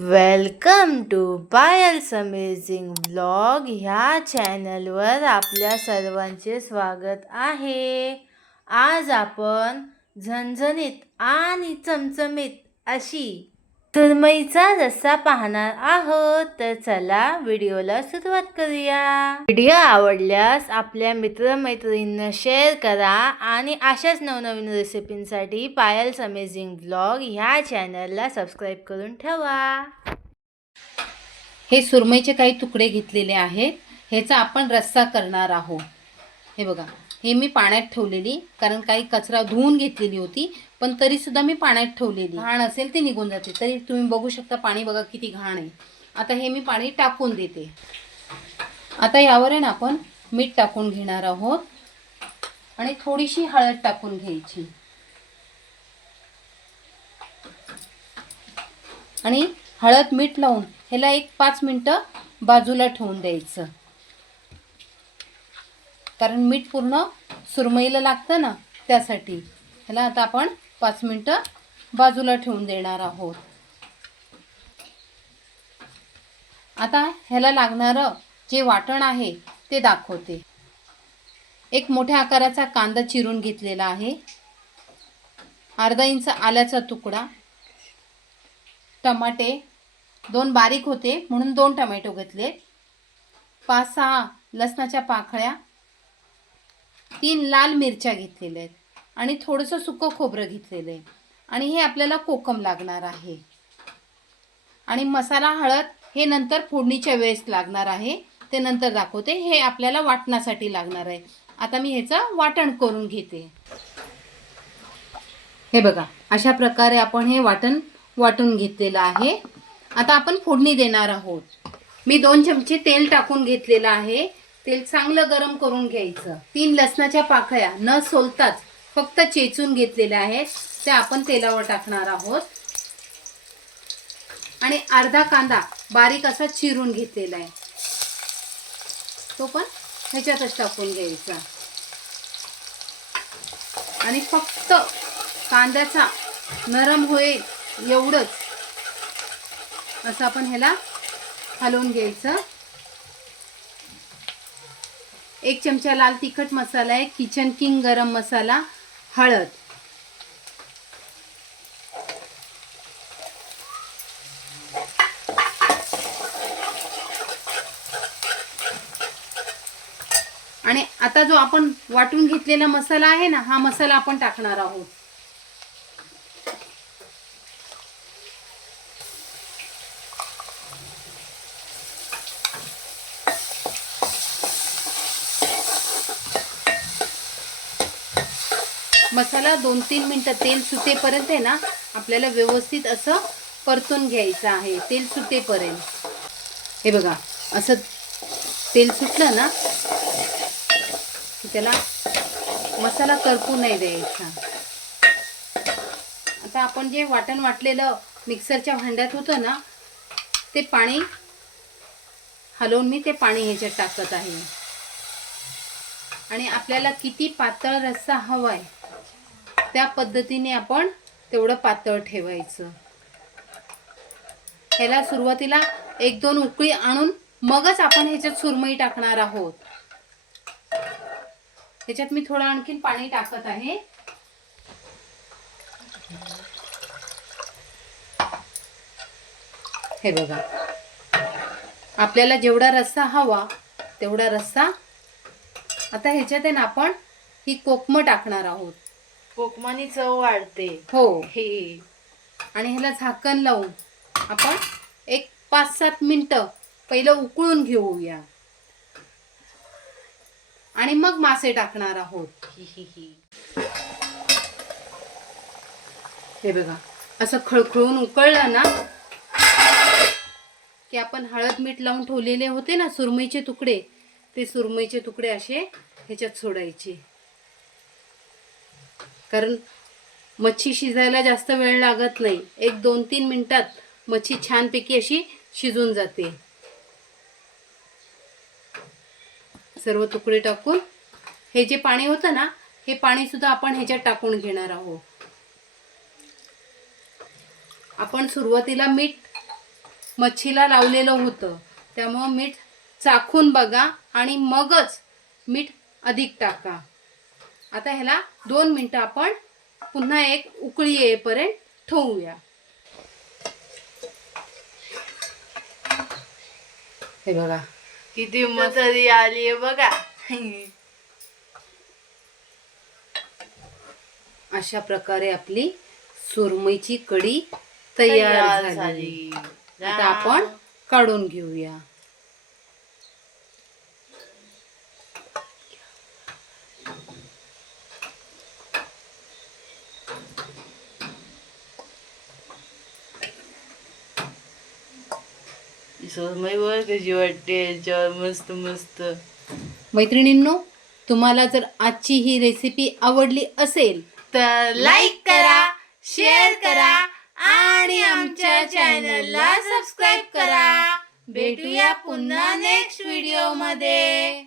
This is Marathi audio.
Welcome to Payal's amazing blog ह्या चॅनलवर आपल्या सर्वांचे स्वागत आहे. आज आपण झणझणीत आणि चमचमीत अशी सुरमईचा रस्सा पाहणार आहोत तर चला व्हिडिओला सुरुवात करूया. व्हिडिओ आवडल्यास आपल्या मित्रमैत्रिणींना शेअर करा आणि अशाच नवनवीन रेसिपींसाठी पायल्स अमेझिंग ब्लॉग ह्या चॅनलला सबस्क्राईब करून ठेवा. हे सुरमईचे काही तुकडे घेतलेले आहेत. ह्याचा आपण रस्सा करणार आहोत. हे बघा. हे मी पाण्यात ठेवलेली कारण काही कचरा धुवून घेतलेली होती पण तरीसुद्धा मी पाण्यात ठेवलेली. घाण असेल ते निघून जाते. तरी तुम्ही बघू शकता पाणी बघा किती घाण आहे. आता हे मी पाणी टाकून देते. आता यावर आहे ना आपण मीठ टाकून घेणार आहोत. आणि थोडीशी हळद टाकून घ्यायची. आणि हळद मीठ लावून ह्याला एक पाच मिनटं बाजूला ठेवून द्यायचं. कारण मीठ पूर्ण सुरमईला लागतं ना त्यासाठी. ह्याला आता आपण पाच मिनटं बाजूला ठेवून देणार आहोत. आता ह्याला लागणारं जे वाटण आहे ते दाखवते. एक मोठ्या आकाराचा कांदा चिरून घेतलेला आहे. अर्धा इंच आल्याचा तुकडा. टमाटे दोन बारीक होते म्हणून दोन टमॅटो घेतले. पाच सहा लसणाच्या पाकळ्या. तीन लाल मिरच्या घेतलेल्या आहेत आणि थोडंसं सुकं खोबरं घेतलेलं आहे. आणि हे आपल्याला कोकम लागणार आहे. आणि मसाला हळद हे नंतर फोडणीच्या वेळेस लागणार आहे. ते नंतर दाखवते. हे आपल्याला वाटण्यासाठी लागणार आहे. आता मी ह्याचं वाटण करून घेते. हे बघा अशा प्रकारे आपण हे वाटण वाटून घेतलेलं आहे. आता आपण फोडणी देणार आहोत. मी दोन चमचे तेल टाकून घेतलेलं आहे. तेल चांगलं गरम करून घ्यायचं. तीन लसणाच्या पाकळ्या न सोलताच फक्त चेचून घेतलेल्या आहेत त्या आपण तेलावर टाकणार आहोत. आणि अर्धा कांदा बारीक असा चिरून घेतलेला आहे. तो पण ह्याच्यातच टाकून घ्यायचा. आणि फक्त कांद्याचा नरम होईल एवढंच. असं आपण ह्याला हलवून घ्यायचं. एक चमचा लाल तिखट मसाला आहे किचन किंग गरम मसाला हळद. आणि आता जो आपण वाटून घेतलेला मसाला आहे ना हा मसाला आपण टाकणार आहोत. मसाला दोन तीन मिनटं तेल सुटेपर्यंत आहे ना आपल्याला व्यवस्थित असं परतून घ्यायचं आहे तेल सुटेपर्यंत. हे बघा असं तेल सुटलं ना त्याला मसाला करपू नाही द्यायचा. आता आपण जे वाटण वाटलेलं मिक्सरच्या भांड्यात होतं ना ते पाणी हलवून मी ते पाणी ह्याच्यात टाकत आहे. आणि आपल्याला किती पातळ रस्सा हवा आहे त्या पद्धतीने आपण तेवढं पातळ ठेवायचं. ह्याला सुरुवातीला एक दोन उकळी आणून मगच आपण ह्याच्यात सुरमई टाकणार आहोत. ह्याच्यात मी थोडं आणखीन पाणी टाकत आहे. हे बघा. आपल्याला जेवढा रस्सा हवा तेवढा रस्सा आता ह्याच्यात आहे ना आपण ही कोकमं टाकणार आहोत. कोकमानी चव वाढते. हो. हे. आणि ह्याला झाकण लावून आपण एक पाच सात मिनटं पहिलं उकळून घेऊया. आणि मग मासे टाकणार आहोत. हि हि हि. हे बघा असं खळखळून उकळलं ना की आपण हळद मीठ लावून ठेवलेले होते ना सुरमईचे तुकडे ते सुरमईचे तुकडे असे ह्याच्यात सोडायचे. कारण मच्छी शिजायला जास्त वेळ लागत नाही. एक दोन तीन मिनिटात मच्छी छानपैकी अशी शिजून जाते. सर्व तुकडे टाकून हे जे पाणी होतं ना हे पाणी सुद्धा आपण ह्याच्यात टाकून घेणार आहोत. आपण सुरुवातीला मीठ मच्छीला लावलेलं होतं. त्यामुळं मीठ चाखून बघा आणि मगच मीठ अधिक टाका. आता ह्याला दोन मिनटं आपण पुन्हा एक उकळी येईपर्यंत ठेवूया. हे बघा किती मसाली आली बघा. अशा प्रकारे आपली सुरमईची कढी तयार झाली. आता आपण काढून घेऊया. वर कशी वाटते याच्यावर मस्त मस्त. मैत्रिणींनो तुम्हाला जर आजची ही रेसिपी आवडली असेल तर लाईक करा शेअर करा आणि आमच्या चॅनलला सबस्क्राईब करा. भेटूया पुन्हा नेक्स्ट व्हिडिओमध्ये.